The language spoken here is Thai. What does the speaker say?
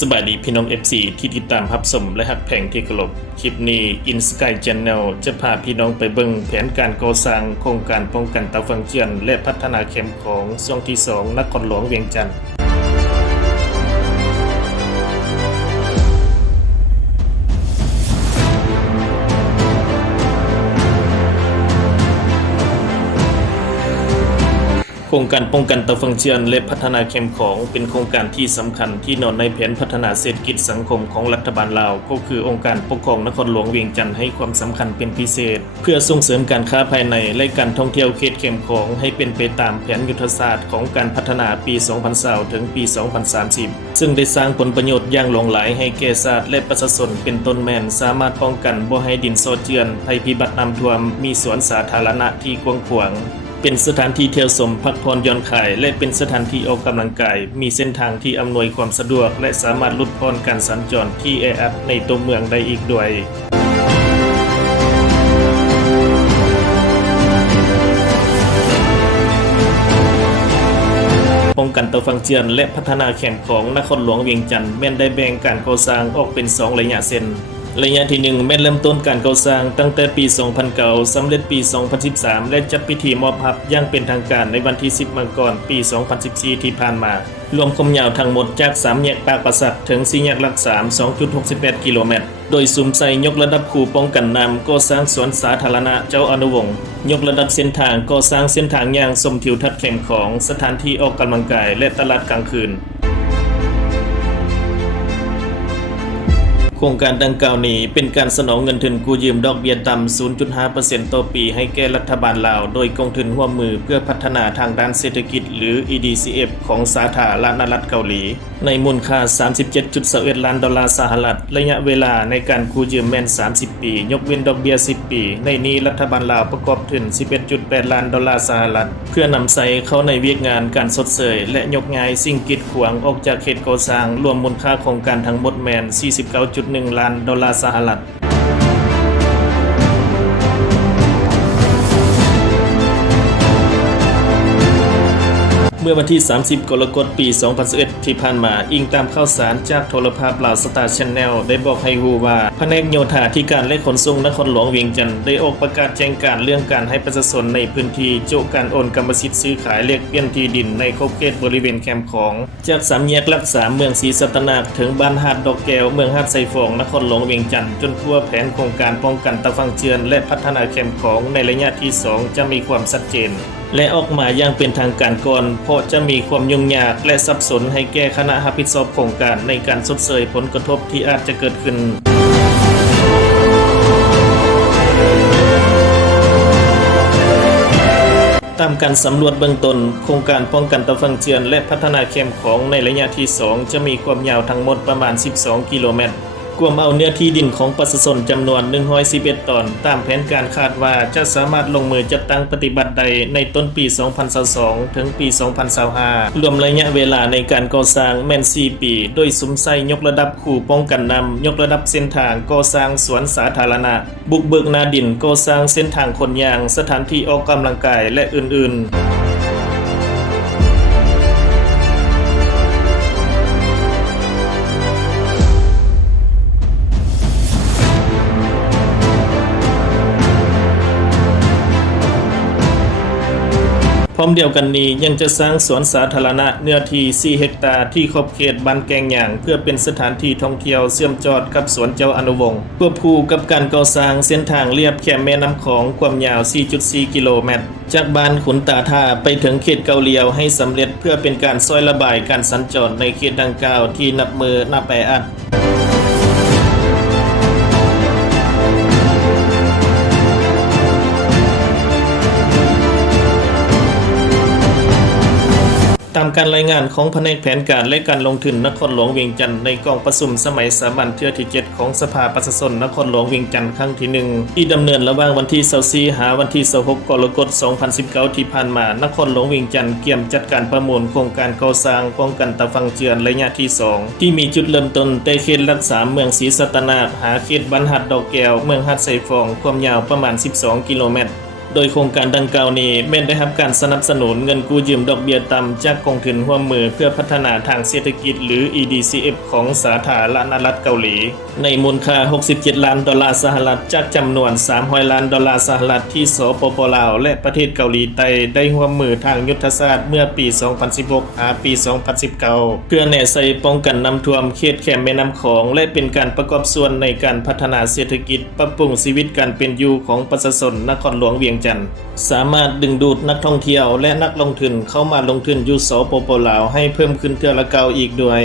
สบายดีพี่น้อง FC ที่ติดตามรับชมและฮักแพงที่เคารพคลิปนี้ In Sky Channel จะพาพี่น้องไปเบิ่งแผนการก่อสร้างโครงการป้องกันเตาฟังเจือนและพัฒนาเข้มของช่วงที่ 2 นครหลวงเวียงจันทน์โครงการป้องกันเตาฟังเจือนและพัฒนาเข้มของเป็นโครงการที่สำคัญที่นอนในแผนพัฒนาเศรษฐกิจสังคมของรัฐบาลลาวก็คือองค์การปกครองนครหลวงเวียงจันทน์ให้ความสำคัญเป็นพิเศษเพื่อส่งเสริมการค้าภายในและการท่องเที่ยวเขตเข้มของให้เป็นไปตามแผนยุทธศาสตร์ของการพัฒนาปี 2020 ถึงปี 2030 ซึ่งได้สร้างผลประโยชน์อย่างหลากหลายให้แก่ชาติและประชาชนเป็นต้นแม่นสามารถป้องกันบ่ให้ดินโซเจือนภัยพิบัติน้ำท่วมมีสวนสาธารณะที่กว้างขวางเป็นสถานที่เที่ยวชมพักผ่อนหย่อนคลายและเป็นสถานที่ออกกำลังกายมีเส้นทางที่อำนวยความสะดวกและสามารถลดพรการสัญจรที่แออัดในตัวเมืองได้อีกด้วยป้องกันเตาฟังเจือนและพัฒนาเข้มของนครหลวงเวียงจันทน์แม่นได้แบ่งการก่อสร้างออกเป็น2ระยะเส้นระยะที่1แม่นเริ่มต้นการก่อสร้างตั้งแต่ปี 2009 สำเร็จปี 2013 และจัดพิธีมอบภาพอย่างเป็นทางการในวันที่ 10 มกราคม ปี 2014 ที่ผ่านมารวมความยาวทั้งหมดจาก 3 แยกปากประสักถึง 4 แยกหลัก 3 2.68 กิโลเมตรโดยสุมใส่ยกระดับคูป้องกันน้ำก่อสร้างสวนสาธารณะเจ้าอนุวงศ์ยกระดับเส้นทางก่อสร้างเส้นทางย่างชมทิวทัศน์เข้มของสถานที่ออกกำลังกายและตลาดกลางคืนโครงการดังกล่าวนี้เป็นการสนองเงินทุนกู้ยืมดอกเบี้ยต่ำ 0.5% ต่อปีให้แก่รัฐบาลลาวโดยกองทุนร่วมมือเพื่อพัฒนาทางด้านเศรษฐกิจหรือ EDCF ของสาธารณรัฐเกาหลีในมูลค่า 37.21 ล้านดอลลาร์สหรัฐระยะเวลาในการกู้ยืมแม่น30 ปียกเว้นดอกเบี้ย10 ปีในนี้รัฐบาลลาวประกอบทุน 11.8 ล้านดอลลาร์สหรัฐเพื่อนำใส่เข้าในเวียกงานการสดเสยและยกย้ายสิ่งกีดขวางออกจากเขตก่อสร้างรวมมูลค่าโครงการทั้งหมดแม่น 49.1 ล้านดอลลาร์สหรัฐเมื่อวันที่ 30 กรกฎาคม ปี 2011 ที่ผ่านมาอิงตามข่าวสารจากโทรภาพลาวสตาร์แชนแนลได้บอกให้รู้ว่าแผนกโยธาธิการและขนส่งนครหลวงเวียงจันทน์ได้ออกประกาศแจ้งการเรื่องการให้ประชาชนในพื้นที่โจกการโอนกรรมสิทธิ์ซื้อขายแลกเปลี่ยนที่ดินในขอบเขตบริเวณแคมป์ของจาก3แยกหลัก 3 เมืองศรีสัตนาคถึงบ้านหาดดอกแก้วเมืองหาดไซฟองนครหลวงเวียงจันทน์จนทั่วแผนโครงการป้องกันเตาฟังเจือนและพัฒนาแคมป์ของในระยะที่ 2 จะมีความชัดเจนและออกมาอย่างเป็นทางการก่อนเพราะจะมีความยุ่งยากและสับสนให้แก้คณะรับผิดชอบโครงการในการชดเชยผลกระทบที่อาจจะเกิดขึ้นตามการสำรวจเบื้องต้นโครงการป้องกันเตาฟังเจือนและพัฒนาเข้มของในระยะที่ 2 จะมีความยาวทั้งหมดประมาณ 12 กิโลเมตรกวมเอาเนื้อที่ดินของประชาชนจำนวน111ตอนตามแผนการคาดว่าจะสามารถลงมือจัดตั้งปฏิบัติใดในต้นปี 2022 ถึงปี 2025 รวมระยะเวลาในการก่อสร้างแม่น 4 ปีโดยสุมใส่ยกระดับคูป้องกันน้ำยกระดับเส้นทางก่อสร้างสวนสาธารณะบุกเบิกนาดินก่อสร้างเส้นทางขนยางสถานที่ออกกำลังกายและอื่นๆพร้อมเดียวกันนี้ยังจะสร้างสวนสาธารณะเนื้อที่4เฮกตาร์ที่ขอบเขตบ้านแกงหยางเพื่อเป็นสถานที่ท่องเที่ยวเชื่อมจอดกับสวนเจ้าอนุวงศ์ควบคู่กับการก่อสร้างเส้นทางเลียบแคมแม่น้ำของความยาว 4.4 กิโลเมตรจากบ้านขุนตาท่าไปถึงเขตเกาเลียวให้สำเร็จเพื่อเป็นการช่วยระบายการสัญจรในเขตดังกล่าวที่นับมือนับแออัดตามการรายงานของแผนกแผนการและการลงทุนนครหลวงเวียงจันทน์ในกองประชุมสมัยสามัญเทื่อที่ 7 ของสภาประชาชนนครหลวงเวียงจันทน์ครั้งที่ 1ที่ดำเนินระหว่างวันที่24หาวันที่26กรกฎาคม 2019 ที่ผ่านมานครหลวงเวียงจันทน์เกี่ยมจัดการประมูลโครงการก่อสร้างป้องกันเตาฟังเจือนระยะที่ 2 ที่มีจุดเริ่มต้นแต่เขตหลัก 3 เมืองศรีสัตนาคหาเขตบ้านหาดดอกแก้วเมืองหาดไซฟองความยาวประมาณ 12 กิโลเมตร โดยโครงการดังกล่าวนี้แม่นได้รับการสนับสนุนเงินกู้ยืมดอกเบี้ยต่ำจากกองทุนร่วมมือเพื่อพัฒนาทางเศรษฐกิจหรือ EDCF ของสาธารณรัฐเกาหลีในมูลค่า$67 ล้านจากจำนวน$300 ล้านที่สปป.ลาวและประเทศเกาหลีใต้ได้ร่วมมือทางยุทธศาสตร์เมื่อปี 2016 หาปี 2019 เพื่อแนใส่ป้องกันน้ำท่วมเขตแคมแม่น้ำของและเป็นการประกอบส่วนในการพัฒนาเศรษฐกิจปรับปรุงชีวิตการเป็นอยู่ของประชาชนนครหลวงเวียงจันทน์สามารถดึงดูดนักท่องเที่ยวและนักลงทุนเข้ามาลงทุนอยู่สปป.ลาวให้เพิ่มขึ้นเทื่อละเก่าอีกด้วย